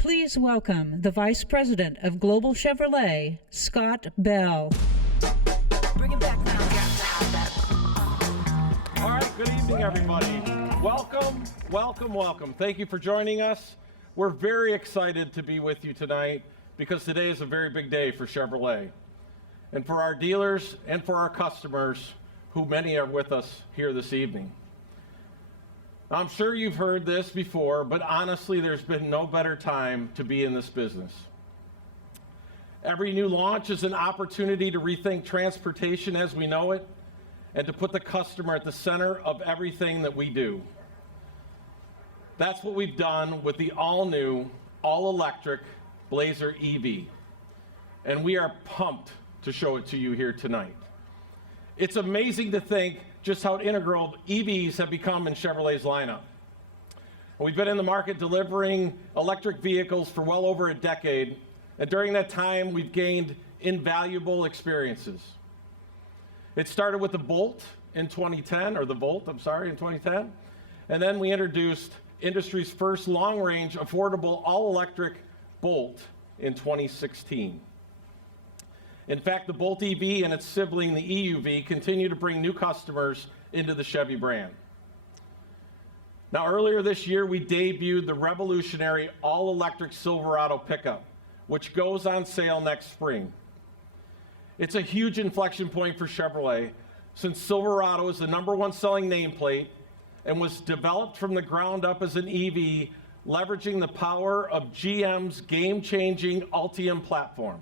Please welcome the Vice President of Global Chevrolet, Scott Bell. Bring it back now. All right, good evening, everybody. Welcome, welcome, welcome. Thank you for joining us. We're very excited to be with you tonight because today is a very big day for Chevrolet and for our dealers and for our customers, who many are with us here this evening. I'm sure you've heard this before, but honestly, there's been no better time to be in this business. Every new launch is an opportunity to rethink transportation as we know it and to put the customer at the center of everything that we do. That's what we've done with the all-new, all-electric Blazer EV, and we are pumped to show it to you here tonight. It's amazing to think just how integral EVs have become in Chevrolet's lineup. We've been in the market delivering electric vehicles for well over a decade, and during that time, we've gained invaluable experiences. It started with the Volt in 2010, or the Volt, I'm sorry, in 2010, and then we introduced industry's first long-range, affordable, all-electric Bolt in 2016. In fact, the Bolt EV and its sibling, the EUV, continue to bring new customers into the Chevy brand. Now, earlier this year, we debuted the revolutionary all-electric Silverado pickup, which goes on sale next spring. It's a huge inflection point for Chevrolet, since Silverado is the #1 selling nameplate and was developed from the ground up as an EV, leveraging the power of GM's game-changing Ultium platform.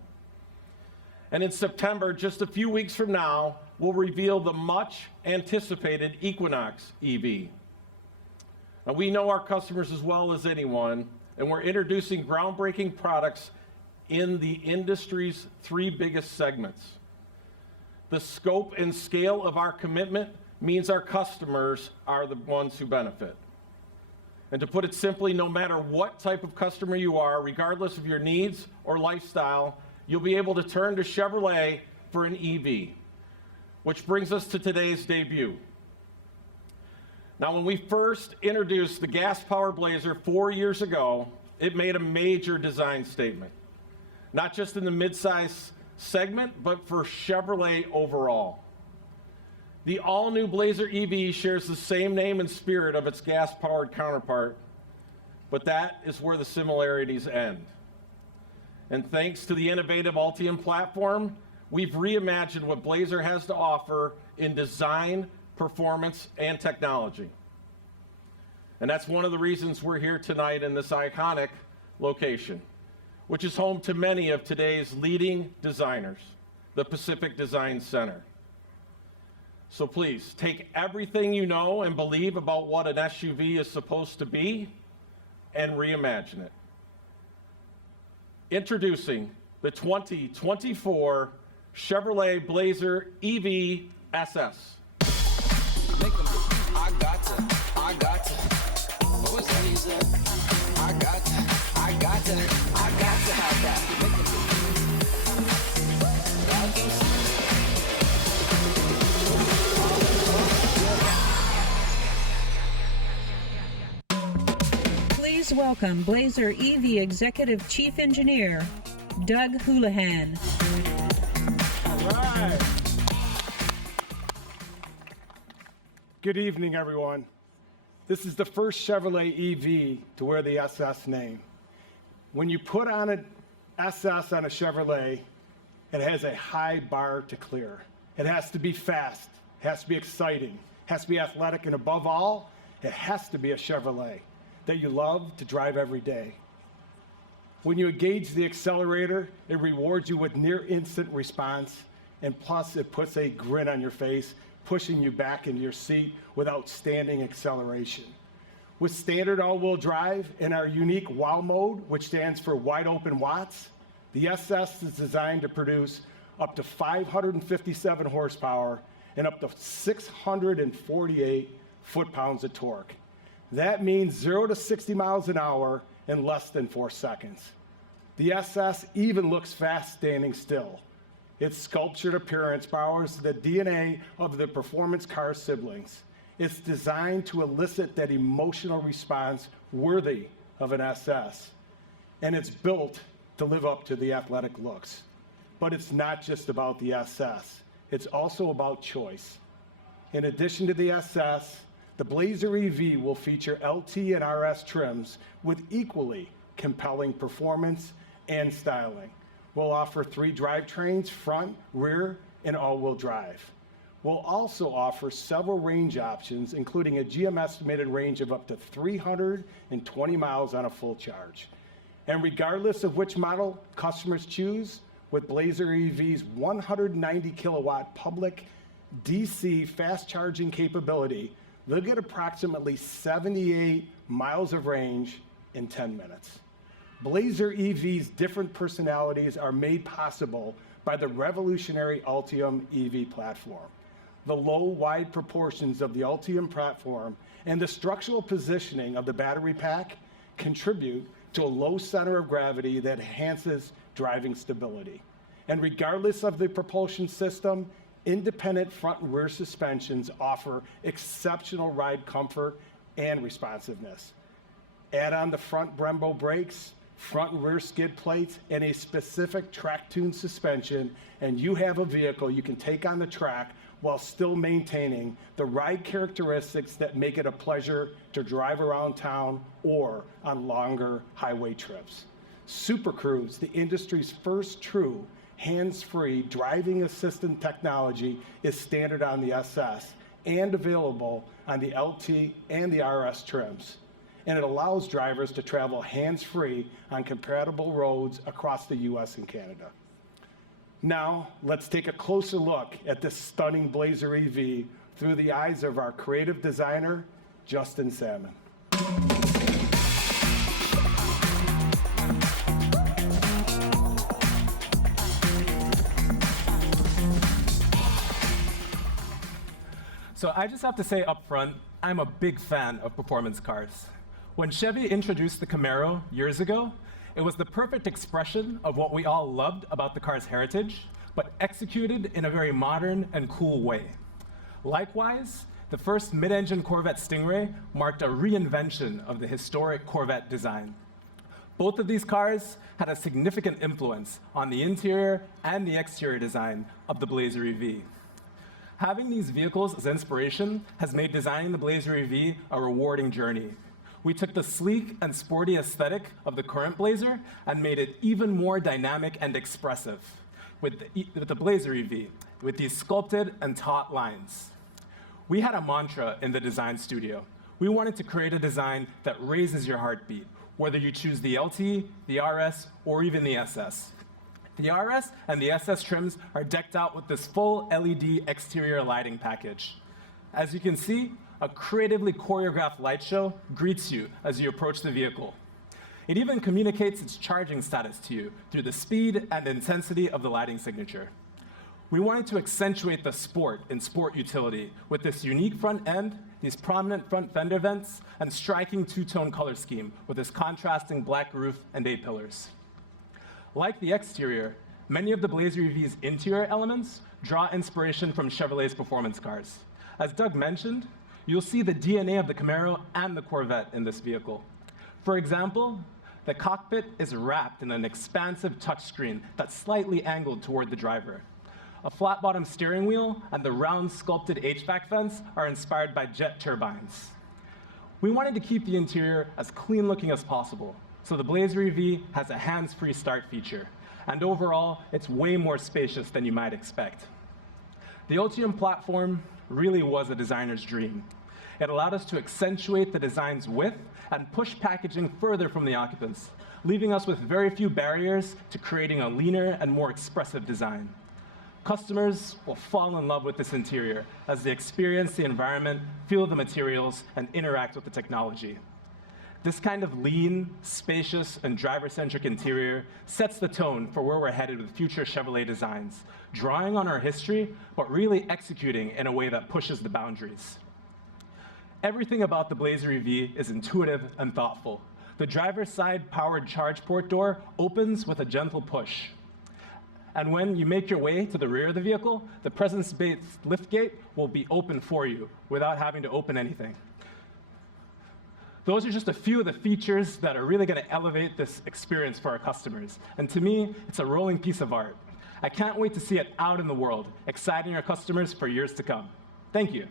And in September, just a few weeks from now, we'll reveal the much-anticipated Equinox EV. Now, we know our customers as well as anyone, and we're introducing groundbreaking products in the industry's 3 biggest segments. The scope and scale of our commitment means our customers are the ones who benefit. And to put it simply, no matter what type of customer you are, regardless of your needs or lifestyle, you'll be able to turn to Chevrolet for an EV, which brings us to today's debut. Now, when we first introduced the gas-powered Blazer 4 years ago, it made a major design statement, not just in the midsize segment, but for Chevrolet overall. The all-new Blazer EV shares the same name and spirit of its gas-powered counterpart, but that is where the similarities end. And thanks to the innovative Ultium platform, we've reimagined what Blazer has to offer in design, performance, and technology. And that's one of the reasons we're here tonight in this iconic location, which is home to many of today's leading designers, the Pacific Design Center. So please, take everything you know and believe about what an SUV is supposed to be and reimagine it. Introducing the 2024 Chevrolet Blazer EV SS. I got to. What was that you said? I got to have that. Please welcome Blazer EV Executive Chief Engineer, Doug Houlihan. All right. Good evening, everyone. This is the first Chevrolet EV to wear the SS name. When you put on an SS on a Chevrolet, it has a high bar to clear. It has to be fast, it has to be exciting, it has to be athletic, and above all, it has to be a Chevrolet that you love to drive every day. When you engage the accelerator, it rewards you with near instant response, and plus it puts a grin on your face, pushing you back into your seat with outstanding acceleration. With standard all-wheel drive and our unique WOW mode, which stands for wide open watts, the SS is designed to produce up to 557 horsepower and up to 648 foot-pounds of torque. That means 0 to 60 miles an hour in less than 4 seconds. The SS even looks fast standing still. Its sculptured appearance borrows the DNA of the performance car siblings. It's designed to elicit that emotional response worthy of an SS. and it's built to live up to the athletic looks. But it's not just about the SS. It's also about choice. In addition to the SS, the Blazer EV will feature LT and RS trims with equally compelling performance and styling. We'll offer 3 drivetrains, front, rear, and all-wheel drive. We'll also offer several range options, including a GM-estimated range of up to 320 miles on a full charge. And regardless of which model customers choose, with Blazer EV's 190 kilowatt public DC fast charging capability, they'll get approximately 78 miles of range in 10 minutes. Blazer EV's different personalities are made possible by the revolutionary Ultium EV platform. The low, wide proportions of the Ultium platform and the structural positioning of the battery pack contribute to a low center of gravity that enhances driving stability. And regardless of the propulsion system, independent front and rear suspensions offer exceptional ride comfort and responsiveness. Add on the front Brembo brakes, front and rear skid plates, and a specific track-tuned suspension, and you have a vehicle you can take on the track while still maintaining the ride characteristics that make it a pleasure to drive around town or on longer highway trips. Super Cruise, the industry's first true hands-free driving assistant technology, is standard on the SS and available on the LT and the RS trims. And it allows drivers to travel hands-free on compatible roads across the US and Canada. Now, let's take a closer look at this stunning Blazer EV through the eyes of our creative designer, Justin Salmon. So I just have to say up front, I'm a big fan of performance cars. When Chevy introduced the Camaro years ago, it was the perfect expression of what we all loved about the car's heritage, but executed in a very modern and cool way. Likewise, the first mid-engine Corvette Stingray marked a reinvention of the historic Corvette design. Both of these cars had a significant influence on the interior and the exterior design of the Blazer EV. Having these vehicles as inspiration has made designing the Blazer EV a rewarding journey. We took the sleek and sporty aesthetic of the current Blazer and made it even more dynamic and expressive with the Blazer EV, with these sculpted and taut lines. We had a mantra in the design studio. We wanted to create a design that raises your heartbeat, whether you choose the LT, the RS, or even the SS. The RS and the SS trims are decked out with this full LED exterior lighting package. As you can see, a creatively choreographed light show greets you as you approach the vehicle. It even communicates its charging status to you through the speed and intensity of the lighting signature. We wanted to accentuate the sport in sport utility with this unique front end, these prominent front fender vents, and striking two-tone color scheme with this contrasting black roof and A-pillars. Like the exterior, many of the Blazer EV's interior elements draw inspiration from Chevrolet's performance cars. As Doug mentioned, you'll see the DNA of the Camaro and the Corvette in this vehicle. For example, the cockpit is wrapped in an expansive touchscreen that's slightly angled toward the driver. A flat-bottom steering wheel and the round sculpted HVAC vents are inspired by jet turbines. We wanted to keep the interior as clean-looking as possible, so the Blazer EV has a hands-free start feature, and overall, it's way more spacious than you might expect. The Ultium platform really was a designer's dream. It allowed us to accentuate the design's width and push packaging further from the occupants, leaving us with very few barriers to creating a leaner and more expressive design. Customers will fall in love with this interior as they experience the environment, feel the materials, and interact with the technology. This kind of lean, spacious, and driver-centric interior sets the tone for where we're headed with future Chevrolet designs, drawing on our history, but really executing in a way that pushes the boundaries. Everything about the Blazer EV is intuitive and thoughtful. The driver's side powered charge port door opens with a gentle push. And when you make your way to the rear of the vehicle, the presence-based liftgate will be open for you without having to open anything. Those are just a few of the features that are really going to elevate this experience for our customers. And to me, it's a rolling piece of art. I can't wait to see it out in the world, exciting our customers for years to come. Thank you.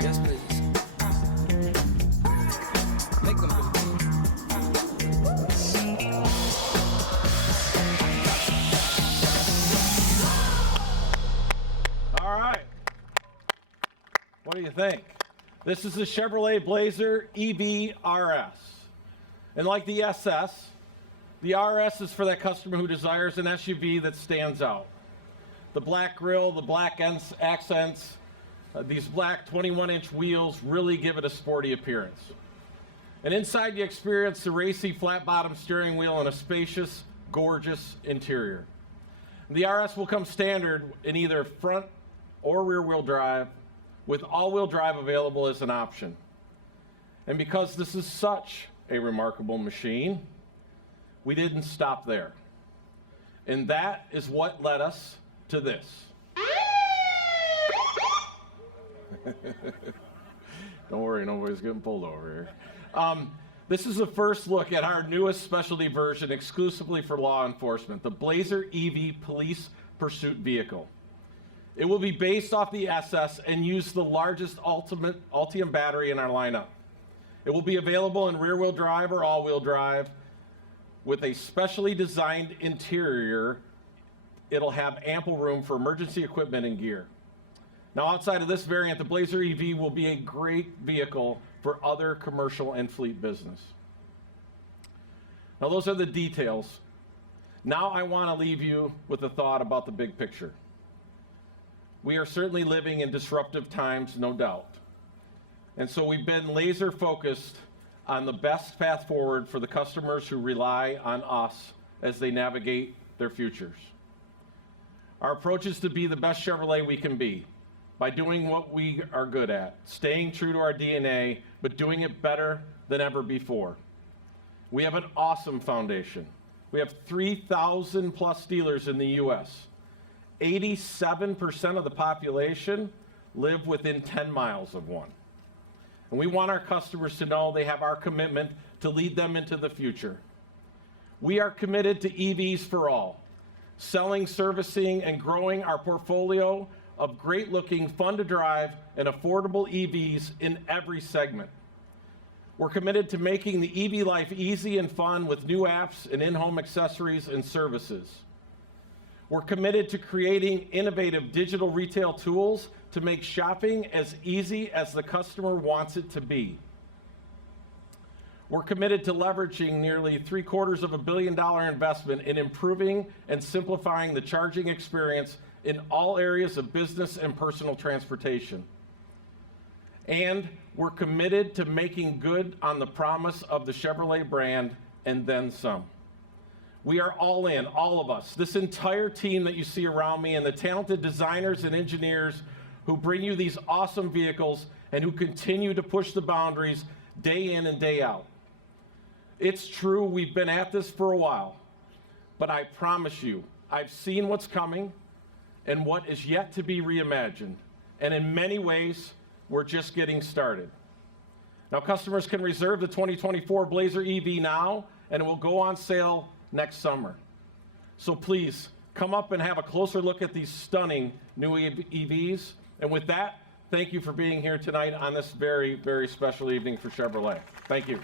Yes, please. Make them All right. What do you think? This is the Chevrolet Blazer EV RS. And like the SS, the RS is for that customer who desires an SUV that stands out. The black grille, the black accents, these black 21-inch wheels really give it a sporty appearance. And inside you experience the racy flat-bottom steering wheel and a spacious, gorgeous interior. The RS will come standard in either front or rear-wheel drive, with all-wheel drive available as an option. And because this is such a remarkable machine, we didn't stop there. And that is what led us to this. Don't worry, nobody's getting pulled over here. This is the first look at our newest specialty version exclusively for law enforcement, the Blazer EV Police Pursuit Vehicle. It will be based off the SS and use the largest Ultium battery in our lineup. It will be available in rear-wheel drive or all-wheel drive. With a specially designed interior, it'll have ample room for emergency equipment and gear. Now, outside of this variant, the Blazer EV will be a great vehicle for other commercial and fleet business. Now, those are the details. Now I want to leave you with a thought about the big picture. We are certainly living in disruptive times, no doubt. And so we've been laser focused on the best path forward for the customers who rely on us as they navigate their futures. Our approach is to be the best Chevrolet we can be by doing what we are good at, staying true to our DNA, but doing it better than ever before. We have an awesome foundation. We have 3,000 plus dealers in the US. 87% of the population live within 10 miles of one. And we want our customers to know they have our commitment to lead them into the future. We are committed to EVs for all, selling, servicing, and growing our portfolio of great-looking, fun-to-drive, and affordable EVs in every segment. We're committed to making the EV life easy and fun with new apps and in-home accessories and services. We're committed to creating innovative digital retail tools to make shopping as easy as the customer wants it to be. We're committed to leveraging nearly $750 million investment in improving and simplifying the charging experience in all areas of business and personal transportation. And we're committed to making good on the promise of the Chevrolet brand and then some. We are all in, all of us, this entire team that you see around me, and the talented designers and engineers who bring you these awesome vehicles and who continue to push the boundaries day in and day out. It's true, we've been at this for a while, but I promise you, I've seen what's coming and what is yet to be reimagined. And in many ways, we're just getting started. Now, customers can reserve the 2024 Blazer EV now, and it will go on sale next summer. So please, come up and have a closer look at these stunning new EVs. And with that, thank you for being here tonight on this very, very special evening for Chevrolet. Thank you.